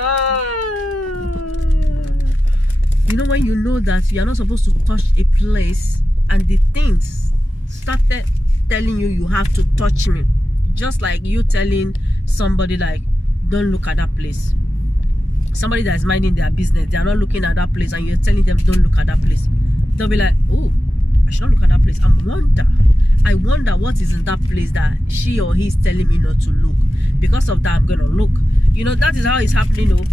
You know when you know that you are not supposed to touch a place and the things started telling you you have to touch me, just like you telling somebody like don't look at that place. Somebody that is minding their business, they are not looking at that place, and you're telling them don't look at that place. They'll be like, oh, I should not look at that place. I wonder what is in that place that she or he is telling me not to look. Because of that, I'm gonna look. You know, that is how it's happening, though.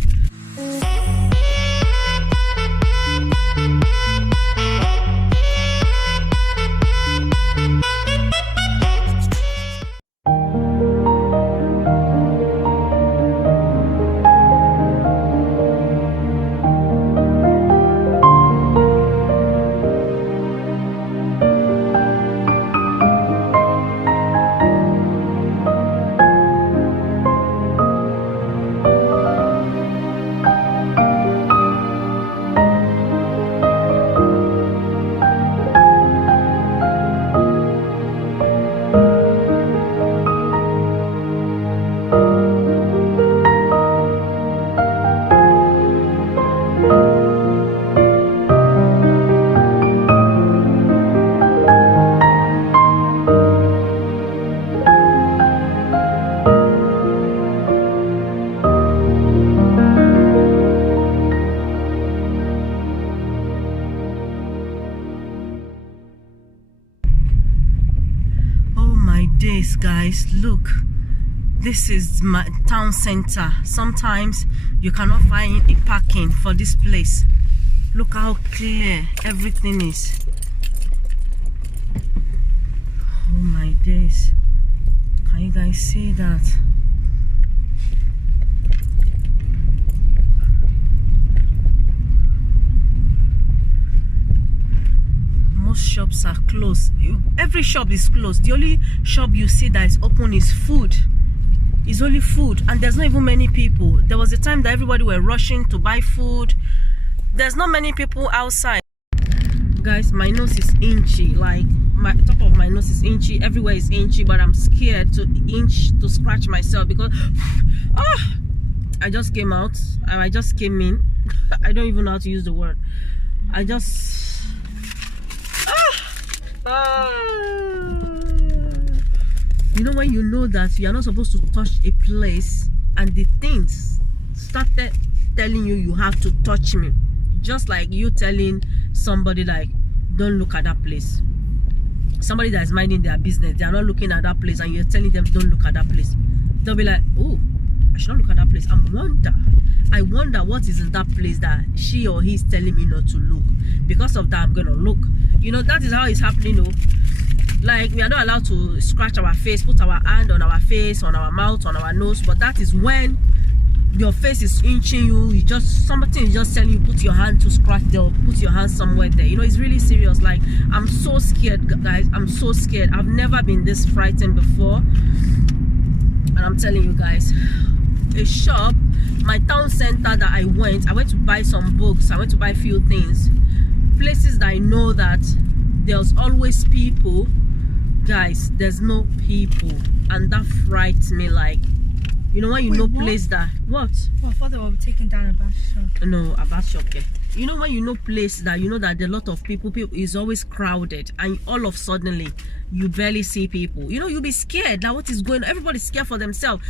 Guys, look, this is my town center. Sometimes you cannot find a parking for this place. Look how clear everything is. Oh my days, can you guys see that? Shops are closed. Every shop is closed. The only shop you see that is open is food. It's only food, and there's not even many people. There was a time that everybody were rushing to buy food. There's not many people outside. Guys, my nose is inchy. Like my top of my nose is inchy. Everywhere is inchy, but I'm scared to scratch myself because I just came out and I just came in. I don't even know how to use the word. You know when you know that you are not supposed to touch a place and the things started telling you you have to touch me, just like you telling somebody like don't look at that place. Somebody that is minding their business, they are not looking at that place, and you're telling them don't look at that place. They'll be like, oh, I should not look at that place. I wonder what is in that place that she or he is telling me not to look. Because of that, I'm gonna look. You know, that is how it's happening, though. Like, we are not allowed to scratch our face, put our hand on our face, on our mouth, on our nose, but that is when your face is inching you. Something is just telling you put your hand to scratch there, put your hand somewhere there. You know, it's really serious. Like, I'm so scared, guys. I'm so scared. I've never been this frightened before, and I'm telling you guys, a shop, my town center that I went to buy some books, I went to buy a few things, places that I know that there's always people. Guys, there's no people, and that frightens me. Like, you know when you know place that what? Well, I thought they were taking down a bad shop. No, a bad shop. Okay. You know when you know place that you know that there are a lot of people is always crowded, and all of suddenly you barely see people. You know, you'll be scared. Like, what is going on? Everybody's scared for themselves.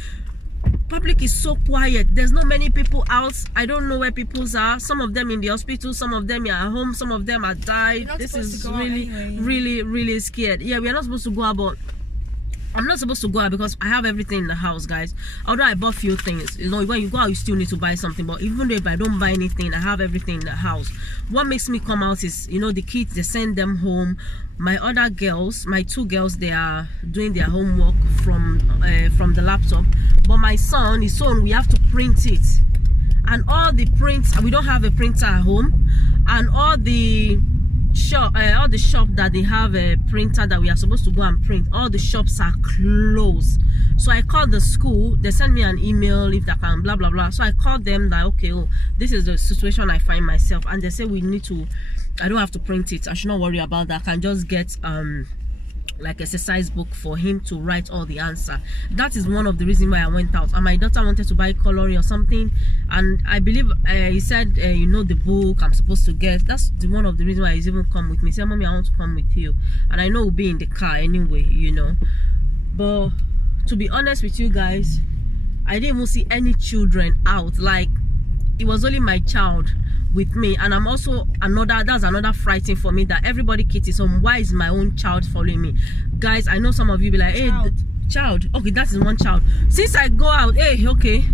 Public is so quiet. There's not many people out. I don't know where people are. Some of them in the hospital, some of them are at home, some of them are died. This is really scared. Yeah, we are not supposed to go out, but I'm not supposed to go out because I have everything in the house, guys. Although I bought few things, you know, when you go out you still need to buy something, but even though if I don't buy anything, I have everything in the house. What makes me come out is, you know, the kids, they send them home. My other girls, my two girls, they are doing their homework from the laptop, but my son, his own, we have to print it, and all the prints, we don't have a printer at home, and all the shop that they have a printer that we are supposed to go and print, all the shops are closed. So I called the school. They sent me an email if they can blah blah blah. So I called them that, okay, oh, this is the situation I find myself, and they say we need to, I don't have to print it, I should not worry about that, I can just get like exercise book for him to write all the answer. That is one of the reasons why I went out. And my daughter wanted to buy coloring or something, and I believe he said, you know, the book I'm supposed to get. That's one of the reasons why he's even come with me. He said, mommy, I want to come with you, and I know we'll be in the car anyway, you know. But to be honest with you guys, I didn't even see any children out. Like, it was only my child with me, and I'm also that's another frightening for me, that everybody kid is home. Why is my own child following me? Guys, I know some of you be like, hey, child, okay, that is one child. Since I go out, hey, okay,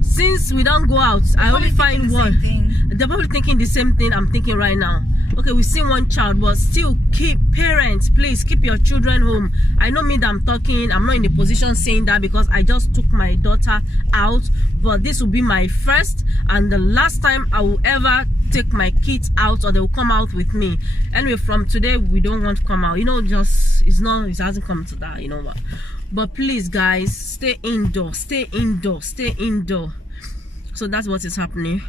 since we don't go out, I only find one. They're probably thinking the same thing I'm thinking right now. Okay, we see one child, but still, parents, please keep your children home. I know me that I'm talking, I'm not in a position saying that because I just took my daughter out, but this will be my first and the last time I will ever take my kids out, or they will come out with me. Anyway, from today, we don't want to come out, you know, just, it hasn't come to that, you know what. But please, guys, stay indoor, stay indoor, stay indoor. So that's what is happening.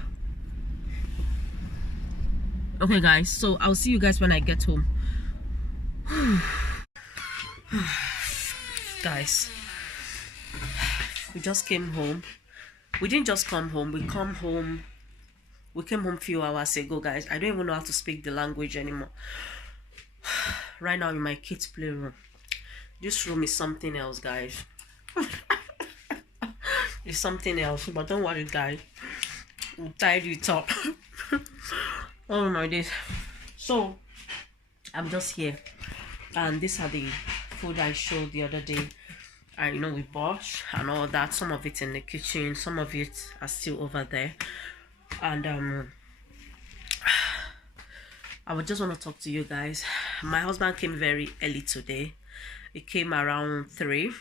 Okay, guys, so I'll see you guys when I get home. Guys, we just came home. We didn't just come home, we came home a few hours ago, guys. I don't even know how to speak the language anymore. Right now, in my kids' playroom. This room is something else, guys. It's something else, but don't worry, guys, we'll tidy it up. Oh my days. So I'm just here, and these are the food I showed the other day. I know we bought and all that. Some of it in the kitchen, some of it are still over there. And I would just want to talk to you guys. My husband came very early today. He came around 3.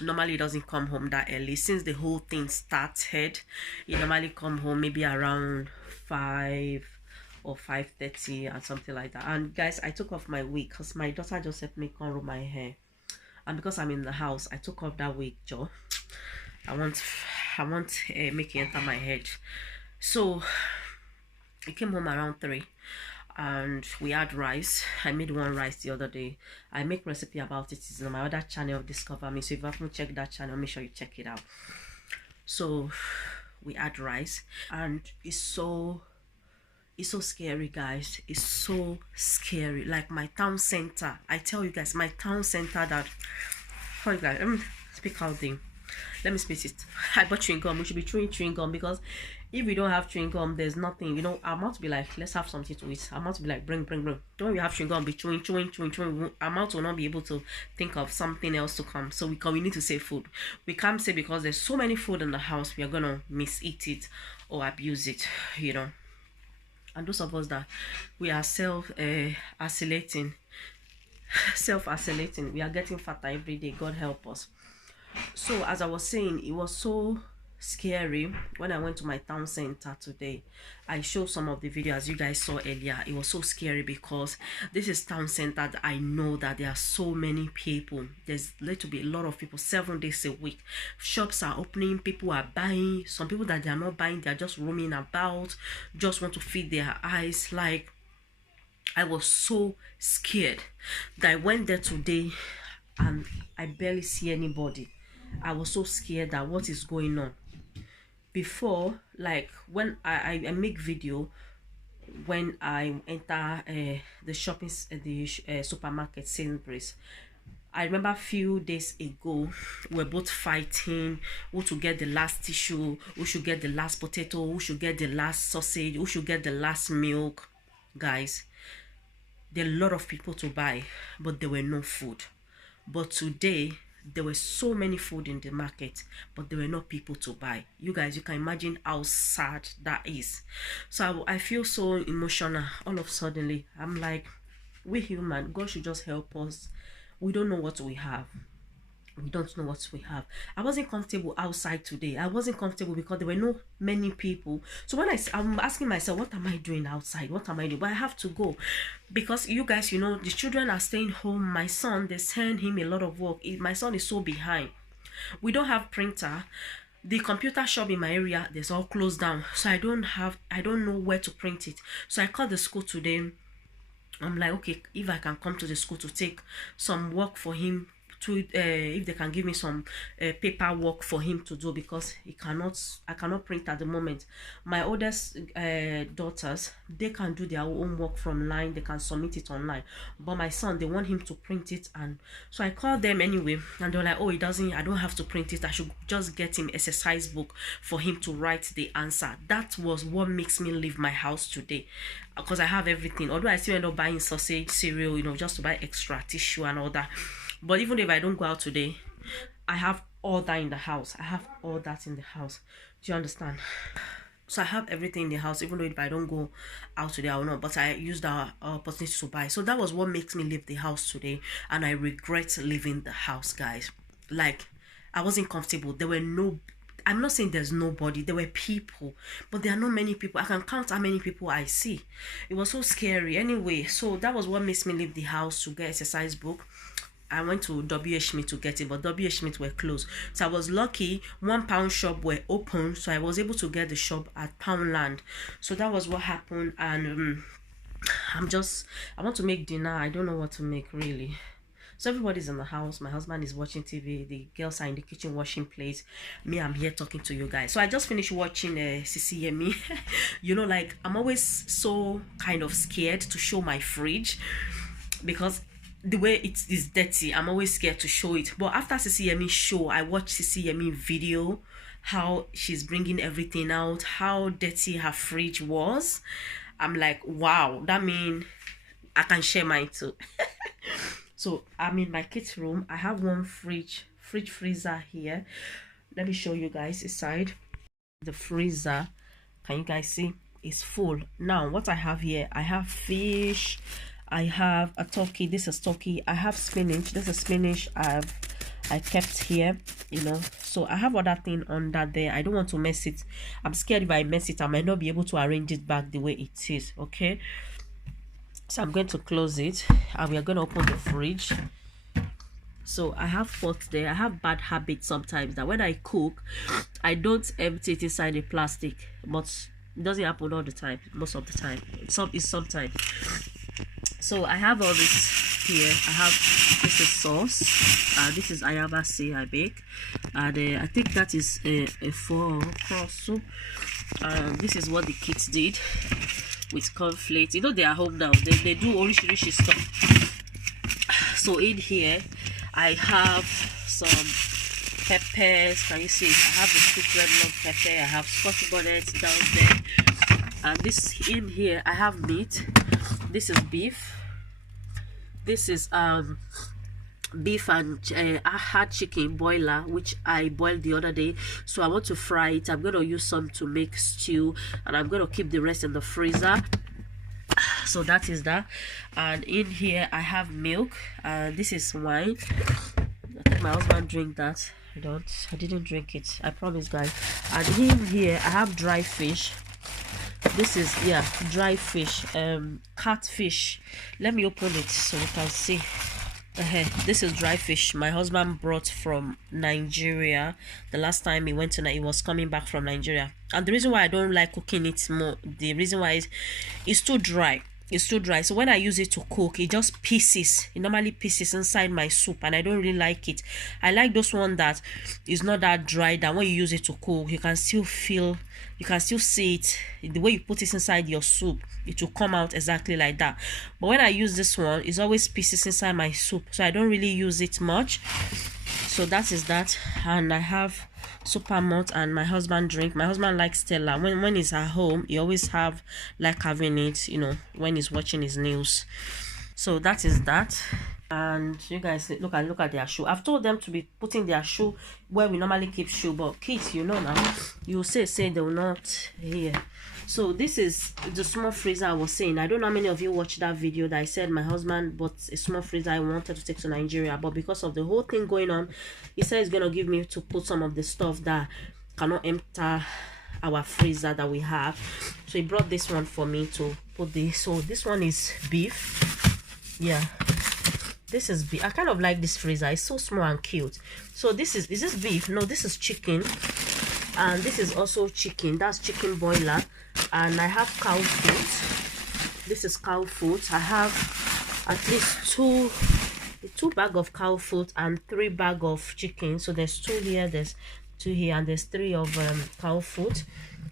Normally he doesn't come home that early. Since the whole thing started, he normally come home maybe around 5 or 5:30 and something like that. And guys, I took off my wig because my daughter just helped me comb my hair, and because I'm in the house, I took off that wig, Joe. I want make it enter my head. So I came home around 3, and we had rice. I made one rice the other day. I make recipe about it. It's on my other channel, Discover Me. So if you haven't checked that channel, make sure you check it out. So we had rice, and it's so scary, guys. It's so scary. Like my town center, I tell you guys, my town center, that, hold on guys, let me speak out thing. Let me space it. I bought chewing gum. We should be chewing chewing gum, because if we don't have chewing gum, there's nothing, you know. I'm about to be like, let's have something to eat. I'm about to be like, bring. When we have chewing gum, be chewing. I'm about to not be able to think of something else to come. So we need to save food. We can't say because there's so many food in the house, we are gonna miseat it or abuse it, you know. And those of us that we are self-isolating, we are getting fatter every day. God help us. So as I was saying, it was so scary when I went to my town center today. I showed some of the videos you guys saw earlier. It was so scary because this is town center that I know that there are so many people. There's going to be a lot of people 7 days a week. Shops are opening, people are buying. Some people that they are not buying, they are just roaming about, just want to feed their eyes. Like, I was so scared that I went there today and I barely see anybody. I was so scared that what is going on. Before, like when I make video when I enter the shopping supermarket, Sainsbury's. I remember a few days ago we're both fighting who to get the last tissue, who should get the last potato, who should get the last sausage, who should get the last milk. Guys, there are a lot of people to buy, but there were no food. But today there were so many food in the market, but there were no people to buy. You guys, you can imagine how sad that is. So I feel so emotional. All of a sudden, I'm like, we human, God should just help us. We don't know what we have. We don't know what we have. I wasn't comfortable outside today. I wasn't comfortable because there were no many people. So when I'm asking myself, what am I doing outside? What am I doing? But I have to go because you guys, you know, the children are staying home. My son, they send him a lot of work. My son is so behind. We don't have printer. The computer shop in my area, there's all closed down. So I don't know where to print it. So I called the school today. I'm like, okay, if I can come to the school to take some work for him, to if they can give me some paperwork for him to do, because I cannot print at the moment. My oldest daughters, they can do their own work from line, they can submit it online, but my son, they want him to print it. And so I called them anyway, and they're like, oh, I don't have to print it, I should just get him exercise book for him to write the answer. That was what makes me leave my house today, because I have everything. Although I still end up buying sausage, cereal, just to buy extra tissue and all that. But even if I don't go out today, I have all that in the house. I have all that in the house. Do you understand? So I have everything in the house, even though if I don't go out today, I will not. But I used the opportunity to buy. So that was what makes me leave the house today. And I regret leaving the house, guys. Like, I wasn't comfortable. There were no... I'm not saying there's nobody. There were people. But there are not many people. I can count how many people I see. It was so scary. Anyway, so that was what makes me leave the house to get exercise book. I went to W.H. Smith to get it, but W.H. Smith were closed. So I was lucky, £1 shop were open, so I was able to get the shop at Poundland. So that was what happened. And I want to make dinner. I don't know what to make, really. So everybody's in the house. My husband is watching TV. The girls are in the kitchen washing plates. Me, I'm here talking to you guys. So I just finished watching Sisi Yemi. Like, I'm always so kind of scared to show my fridge, because the way it is dirty, I'm always scared to show it. But after Sisi Yemi show, I watched Sisi Yemi video, how she's bringing everything out, how dirty her fridge was. I'm like, wow, that means I can share mine too. So I'm in my kids' room. I have one fridge freezer here. Let me show you guys inside. The freezer, can you guys see, is full. Now what I have here, I have fish, I have a turkey. This is turkey. I have spinach. This is spinach I kept here, so I have other thing under there. I don't want to mess it. I'm scared if I mess it, I might not be able to arrange it back the way it is. Okay, so I'm going to close it, and we are going to open the fridge. So I have pots there. I have bad habits sometimes that when I cook, I don't empty it inside the plastic, but it doesn't happen all the time. Most of the time, it's sometimes. So I have all this here. This is sauce. This is ayaba say I bake, and I think that is a 4-cross soup. This is what the kids did with cornflakes. They are home now. They do orish stuff. So in here, I have some peppers. Can you see? I have the sweet red long pepper. I have Scotch bonnet down there, and this in here I have meat. This is beef. This is beef and I had chicken boiler, which I boiled the other day. So I want to fry it. I'm going to use some to make stew, and I'm going to keep the rest in the freezer. So that is that. And in here I have milk. This is wine. I think my husband drank that. I didn't drink it, I promise, guys. And in here I have dry fish. This is dry fish, catfish. Let me open it so you can see. This is dry fish my husband brought from Nigeria. The last time he went to he was coming back from Nigeria. And the reason why I don't like cooking it more, the reason why is it's too dry. It's too dry. So when I use it to cook, it just pieces. It normally pieces inside my soup, and I don't really like it. I like those one that is not that dry, that when you use it to cook, you can still feel, you can still see it. The way you put it inside your soup, it will come out exactly like that. But when I use this one, it's always pieces inside my soup, so I don't really use it much. So that is that. And I have super malt, and my husband drink. My husband likes Stella. When he's at home, he always like having it, when he's watching his news. So that is that. And you guys look at their shoe. I've told them to be putting their shoe where we normally keep shoe, but kids, now you say they will not hear. So this is the small freezer I was saying. I don't know how many of you watched that video that I said my husband bought a small freezer I wanted to take to Nigeria, but because of the whole thing going on, he said he's gonna give me to put some of the stuff that cannot enter our freezer that we have. So he brought this one for me to put this. So this one is beef. This is beef. I kind of like this freezer. It's so small and cute. So is this beef? No, this is chicken. And this is also chicken. That's chicken boiler. And I have cow food. this is cow food. I have at least two bag of cow food and 3 bag of chicken. So there's 2 here, there's 2 here, and there's 3 of cow food.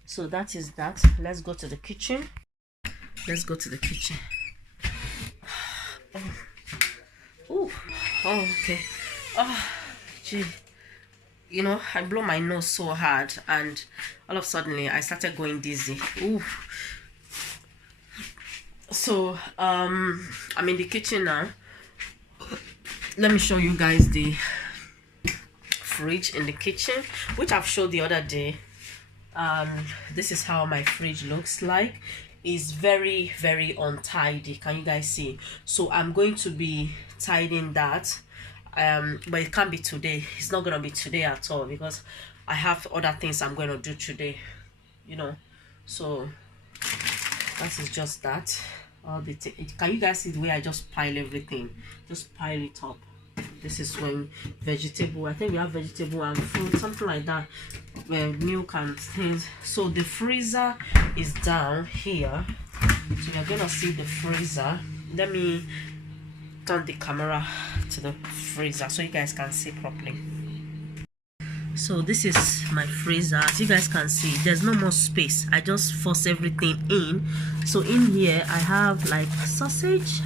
So that is that. Let's go to the kitchen. Let's go to the kitchen. Oh, okay. Oh, gee. You know, I blow my nose so hard, and all of a sudden I started going dizzy. Ooh. So I'm in the kitchen now. Let me show you guys the fridge in the kitchen, which I've showed the other day. This is how my fridge looks like. It's very, very untidy. Can you guys see? So I'm going to be tidying that, but it can't be today. It's not gonna be today at all, because I have other things I'm going to do today, you know. So that is just that. Can you guys see the way I just pile everything? Just pile it up. This is when vegetable, I think we have vegetable and fruit, something like that, milk and things. So the freezer is down here, so you're gonna see the freezer. Let me turn the camera to the freezer so you guys can see properly. So this is my freezer. As you guys can see, there's no more space. I just force everything in. So in here I have like sausage.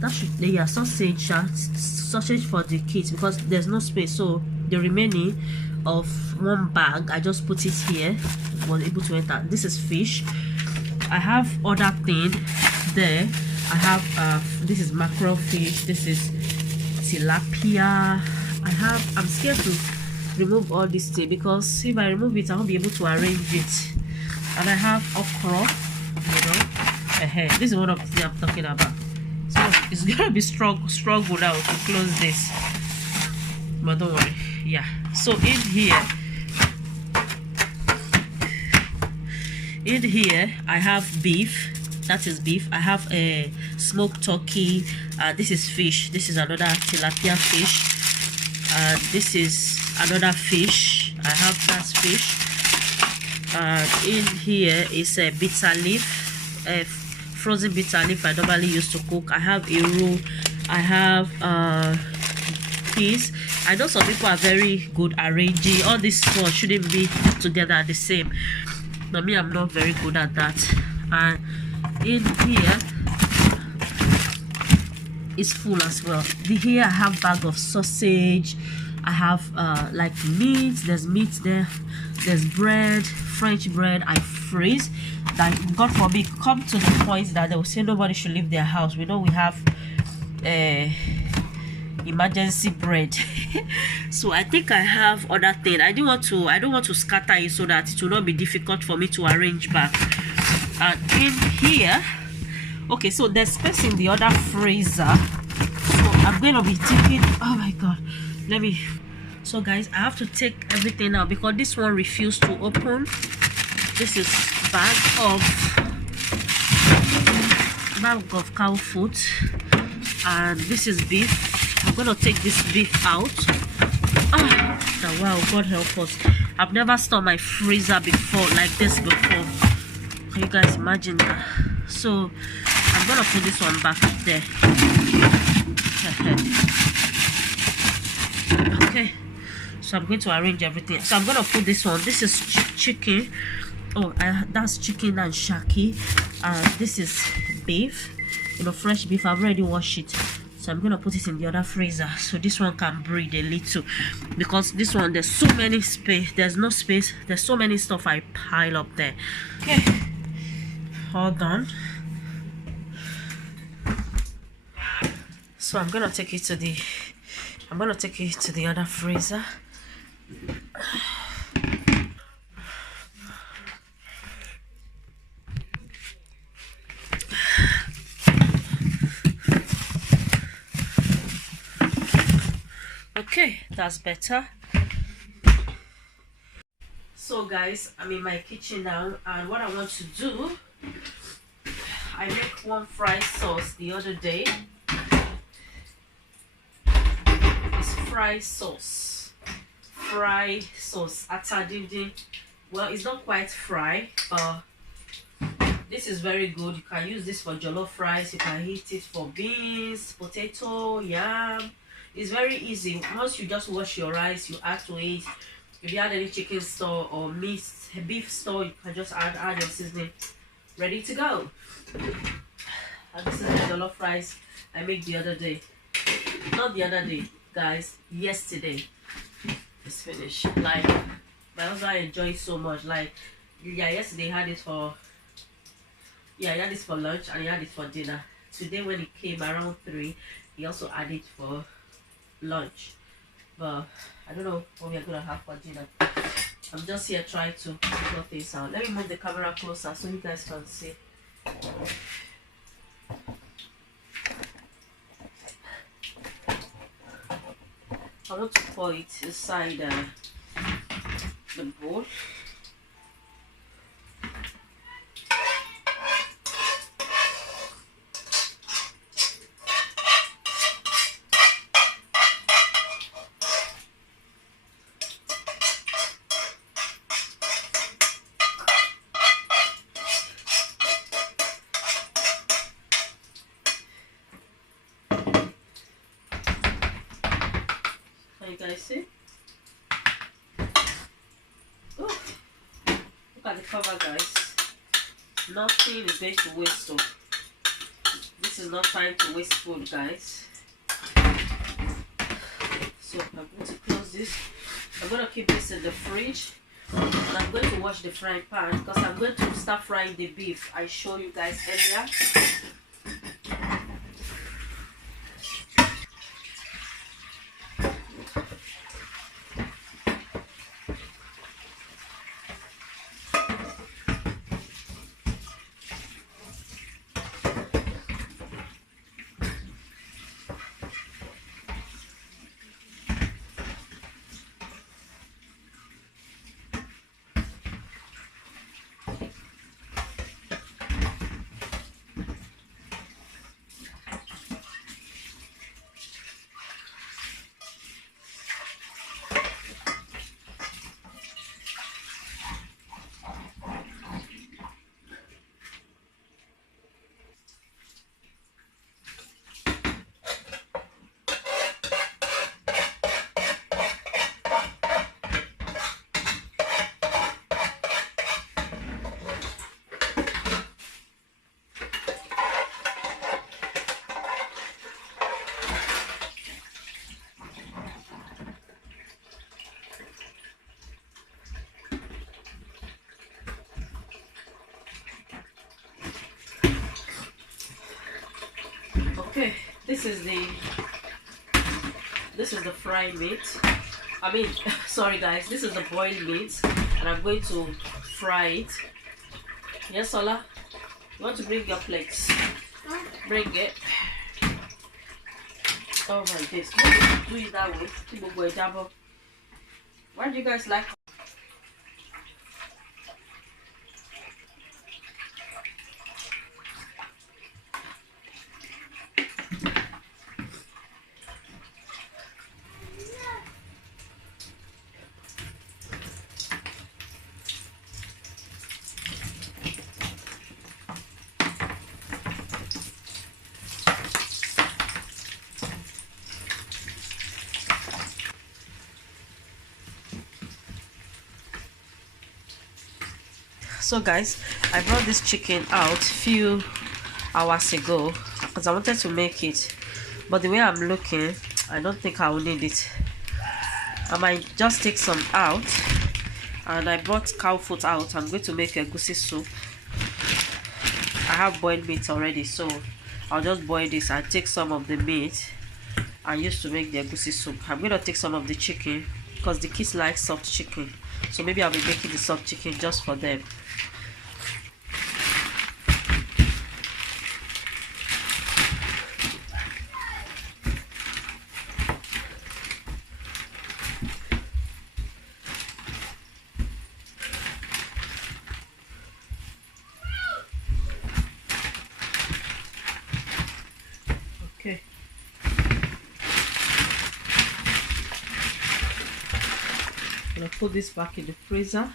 That should be sausage for the kids, because there's no space. So the remaining of 1 bag, I just put it here. Was able to enter. This is fish. I have other thing there. I have this is mackerel fish. This is tilapia. I'm scared to remove all this thing, because if I remove it I won't be able to arrange it. And I have okra, you know. This is one of the things I'm talking about. So it's gonna be struggle now to close this, but don't worry. Yeah, so in here I have beef. That is beef. I have a smoked turkey. This is fish. This is another tilapia fish. This is another fish. I have that fish. In here is a bitter leaf, frozen bitter leaf I normally used to cook. I have a roll. I have peas. I know some people are very good arranging. All these ones shouldn't be together the same, but me, I'm not very good at that. And in here is full as well. Here I have bag of sausage. I have like meat. There's meat there. There's bread, French bread. I freeze. That God forbid come to the point that they will say nobody should leave their house. We know we have emergency bread. So I think I have other thing. I don't want to scatter it so that it will not be difficult for me to arrange back. And in here, okay, so there's space in the other freezer. So I'm gonna be taking, oh my god, so guys, I have to take everything out because this one refused to open. This is bag of cow food, and this is beef. I'm gonna take this beef out. Wow, God help us. I've never stored my freezer before like this before. Can you guys imagine that? So I'm gonna put this one back there. Okay, so I'm going to arrange everything. So I'm gonna put this one. This is chicken. That's chicken and shaki. This is beef, you know, fresh beef. I've already washed it, so I'm gonna put it in the other freezer so this one can breathe a little, because this one there's so many space. There's no space. There's so many stuff I pile up there. Okay, all done. So I'm gonna take it to the other freezer. Okay, that's better. So guys, I'm in my kitchen now, and what I want to do, I make one fried sauce the other day. It's fried sauce atadindi. Well, it's not quite fried, but This is very good. You can use this for jollof rice. You can eat it for beans, potato, yam. It's very easy. Once you just wash your rice, you add to it. If you had any chicken store or meat, beef store, you can just add your seasoning. Ready to go. And this is the jollof rice I made the other day. Not the other day, guys. Yesterday. It's finished. Like, my husband enjoyed it so much. Like, yeah, yesterday he had it for he had this for lunch and he had it for dinner. Today when he came around 3, he also had it for lunch. But I don't know what we are gonna have for dinner. I'm just here trying to figure things out. Let me move the camera closer so you guys can see. I'm going to pour it inside the bowl. You guys see? Oh, look at the cover, guys. Nothing is going to waste. So this is not time to waste food, guys. So I'm going to close this. I'm going to keep this in the fridge. And I'm going to wash the frying pan because I'm going to start frying the beef I showed you guys earlier. Okay, this is the fried meat. I mean, sorry guys, this is the boiled meat, and I'm going to fry it. Yes, Ola? You want to bring your plates? Bring it. Oh my days, don't do it that way. Why do you guys like? So guys, I brought this chicken out a few hours ago because I wanted to make it, but the way I'm looking, I don't think I will need it. I might just take some out, and I brought cow foot out. I'm going to make a egusi soup. I have boiled meat already, so I'll just boil this and take some of the meat and use to make the egusi soup. I'm going to take some of the chicken because the kids like soft chicken, so maybe I'll be making the soft chicken just for them. Okay. I'm gonna put this back in the freezer.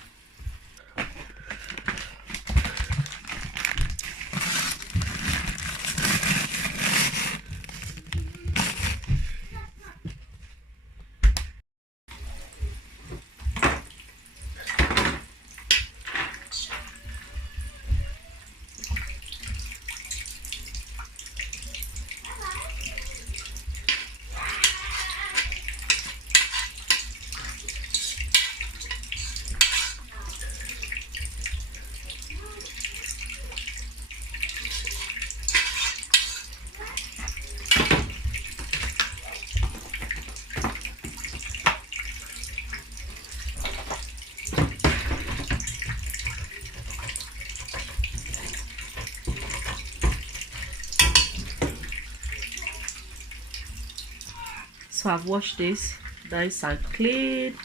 so I've washed this nice and clean.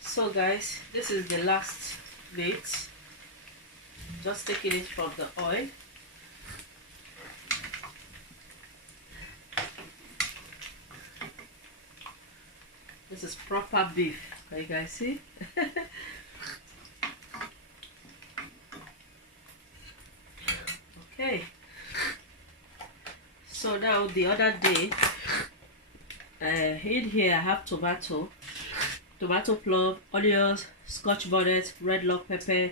So guys, this is the last bit. Just taking it from the oil. This is proper beef. Can you guys see? Okay. So now the other day, in here I have tomato plum, onions, scotch bonnet, red lock pepper.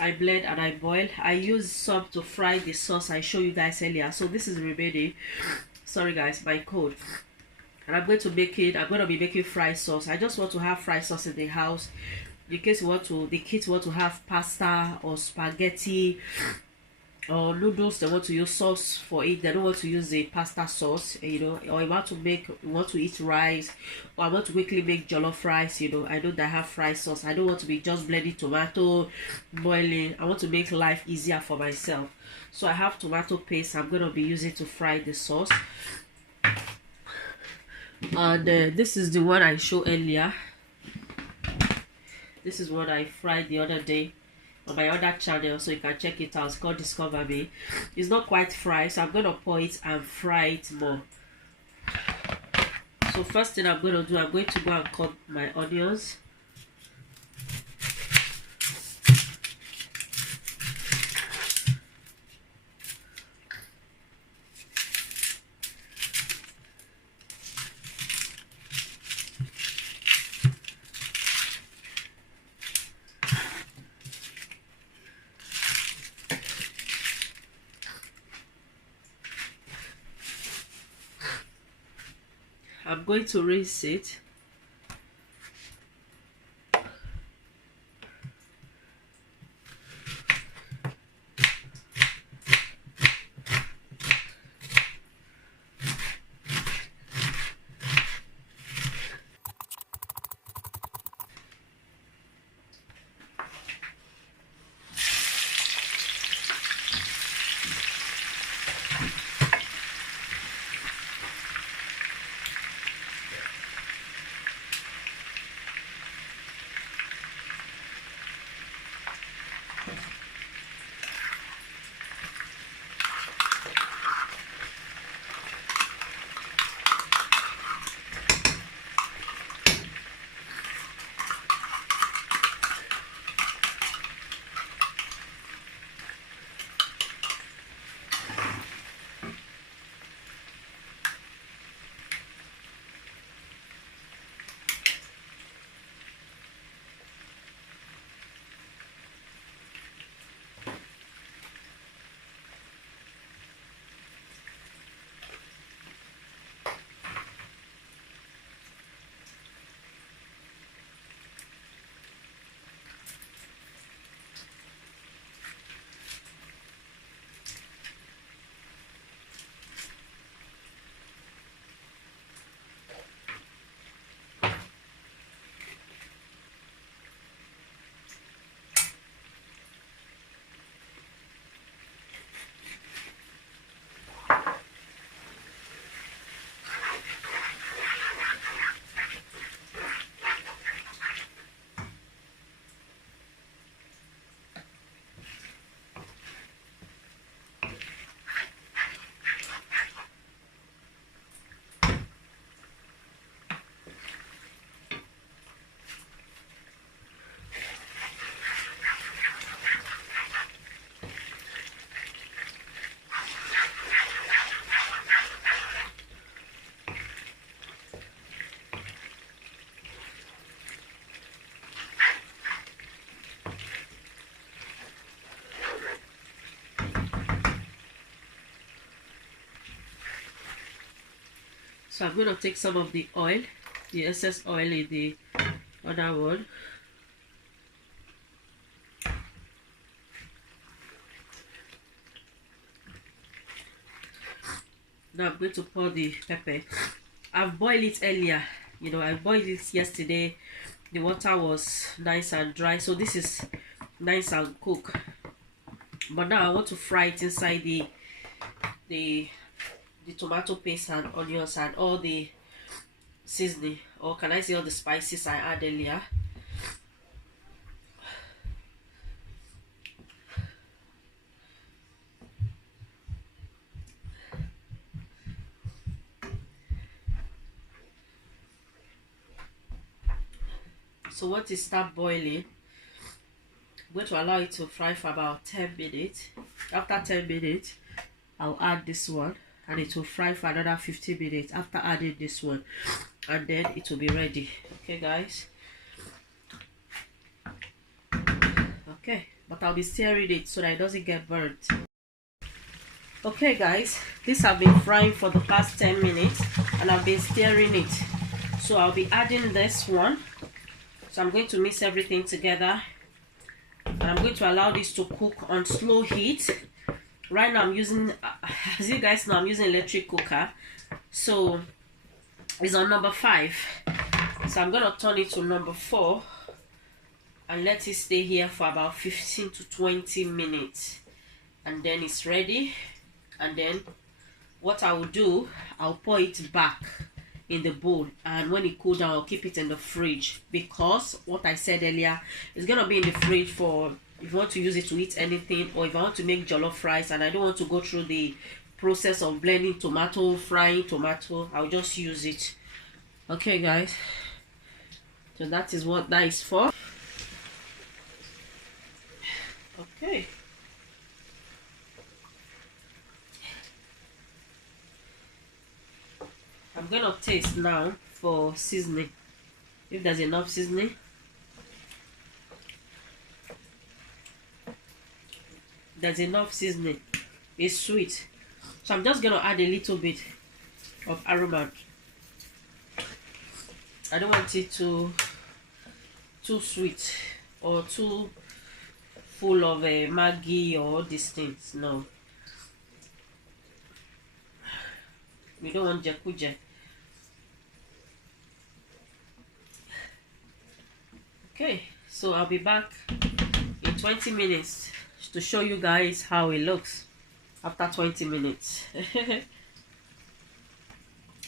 I blend and I boil. I use some to fry the sauce I showed you guys earlier. So this is remaining. Sorry guys, my code. And I'm going to be making fried sauce. I just want to have fried sauce in the house in case the kids want to have pasta or spaghetti or noodles. They want to use sauce for it. They don't want to use the pasta sauce, you know, or you want to eat rice, or I want to quickly make jollof rice, you know. I know that I have fried sauce. I don't want to be just blending tomato, boiling. I want to make life easier for myself. So I have tomato paste I'm going to be using to fry the sauce. And this is the one I showed earlier. This is what I fried the other day on my other channel, so you can check it out. It's called Discover Me. It's not quite fried, so I'm gonna pour it and fry it more. So first thing I'm gonna do, I'm going to go and cut my onions. I'm going to rinse it. So I'm going to take some of the oil, the excess oil in the other one. Now I'm going to pour the pepper. I've boiled it earlier. You know, I boiled it yesterday. The water was nice and dry, so this is nice and cooked. But now I want to fry it inside the tomato paste and onions and all the seasoning, or can I say all the spices I added earlier. So once it starts boiling, I'm going to allow it to fry for about 10 minutes. After 10 minutes, I'll add this one, and it will fry for another 15 minutes after adding this one, and then it will be ready. Okay guys, okay, but I'll be stirring it so that it doesn't get burnt. Okay guys, this have been frying for the past 10 minutes and I've been stirring it. So I'll be adding this one. So I'm going to mix everything together, and I'm going to allow this to cook on slow heat. Right now I'm using, as you guys know, I'm using electric cooker, so it's on number 5. So I'm going to turn it to number 4 and let it stay here for about 15 to 20 minutes, and then it's ready. And then what I will do, I'll pour it back in the bowl, and when it cools down, I'll keep it in the fridge, because what I said earlier, it's gonna be in the fridge for if you want to use it to eat anything, or if I want to make jollof rice and I don't want to go through the process of blending tomato, frying tomato, I'll just use it. Okay guys, so that is what that is for. Okay, I'm gonna taste now for seasoning, if there's enough seasoning. There's enough seasoning. It's sweet, so I'm just gonna add a little bit of aroma. I don't want it too sweet or too full of Maggi or these things. No, we don't want jakuje. Okay, so I'll be back in 20 minutes to show you guys how it looks after 20 minutes.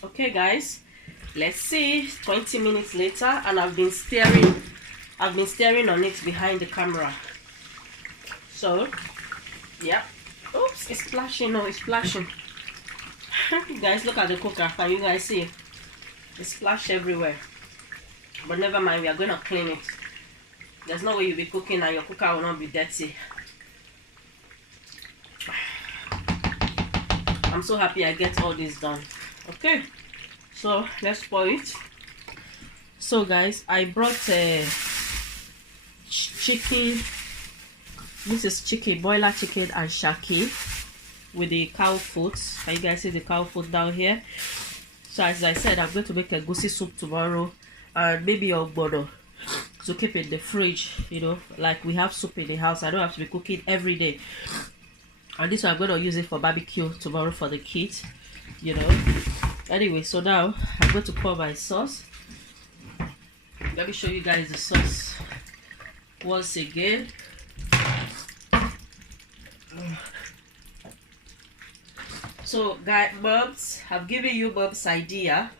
Okay guys, let's see. 20 minutes later, and I've been staring on it behind the camera. So yeah, oops, it's splashing. No, it's splashing. You guys, look at the cooker. Can you guys see? It's splashed everywhere, but never mind, we are going to clean it. There's no way you'll be cooking and your cooker will not be dirty. I'm so happy I get all this done. Okay, so let's pour it. So guys, I brought chicken. This is chicken, boiler chicken and shaki with the cow foot. Can you guys see the cow foot down here? So as I said, I'm going to make a goosey soup tomorrow, and maybe ogbono to keep in the fridge. You know, like we have soup in the house. I don't have to be cooking every day. And this one I'm going to use it for barbecue tomorrow for the kids, you know. Anyway, so now I'm going to pour my sauce. Let me show you guys the sauce once again. So guys, moms, I've given you mom's idea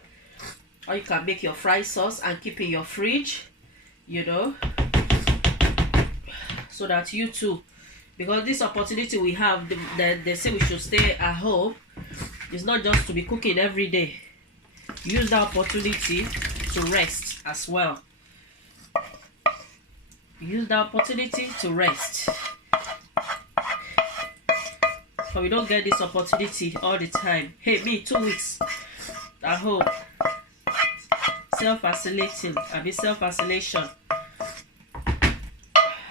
how you can make your fried sauce and keep in your fridge, you know, so that you too, because this opportunity we have, they say we should stay at home. It's not just to be cooking every day. Use the opportunity to rest as well. Use the opportunity to rest. So we don't get this opportunity all the time. Hey, me, 2 weeks at home, self-isolating. Self-isolation.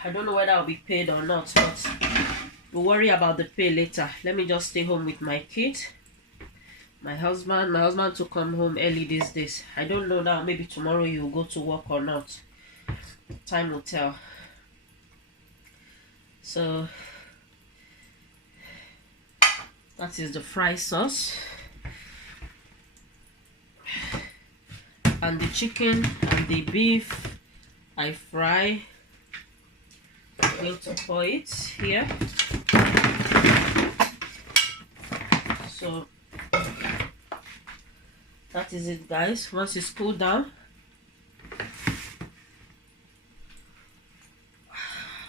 I don't know whether I'll be paid or not, but we'll worry about the pay later. Let me just stay home with my kid. My husband to come home early these days. I don't know now, maybe tomorrow you will go to work or not. Time will tell. So that is the fry sauce. And the chicken and the beef I fry. I'm going to pour it here. So that is it, guys. Once it's cooled down,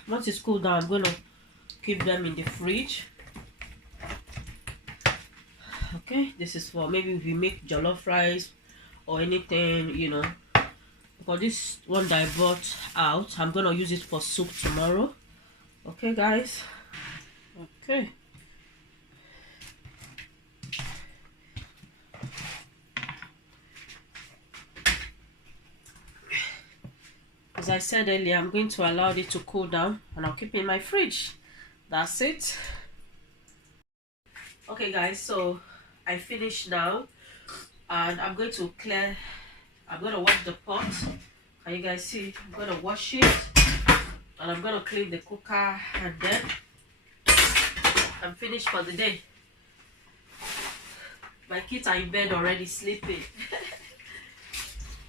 I'm gonna keep them in the fridge. Okay, this is for maybe if you make jollof rice or anything, you know. For this one that I brought out, I'm gonna use it for soup tomorrow. Okay, guys. Okay. As I said earlier, I'm going to allow it to cool down and I'll keep it in my fridge. That's it. Okay, guys, so I finished now and I'm going to wash the pot. Can you guys see? I'm going to wash it and I'm going to clean the cooker, and then I'm finished for the day. My kids are in bed already sleeping.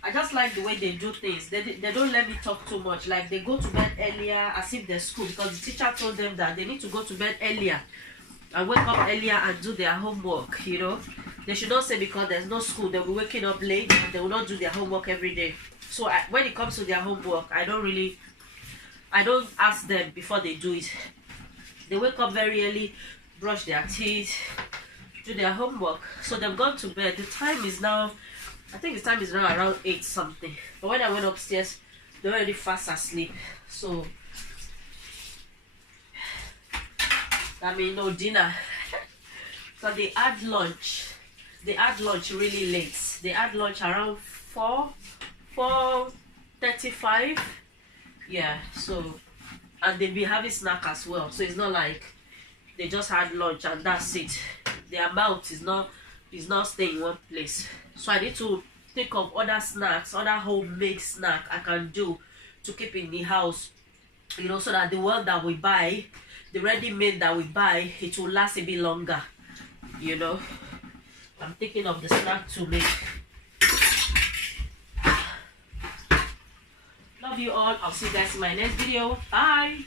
I just like the way they do things. They don't let me talk too much. Like, they go to bed earlier as if they're school, because the teacher told them that they need to go to bed earlier and wake up earlier and do their homework, you know. They should not say because there's no school they'll be waking up late and they will not do their homework every day. So when it comes to their homework, I don't ask them before they do it. They wake up very early, brush their teeth, do their homework. So they've gone to bed. The time is now, I think the time is now around 8 something. But when I went upstairs, they were already fast asleep. So I mean, no dinner. So they had lunch. They had lunch really late. They had lunch around 4:35. Yeah, so, and they'll be having snack as well. So it's not like they just had lunch and that's it. Their mouth is not staying in one place. So I need to think of other snacks, other homemade snack I can do to keep in the house, you know, so that the one that we buy, the ready-made that we buy, it will last a bit longer, you know. I'm thinking of the snack to make. Love you all. I'll see you guys in my next video. Bye.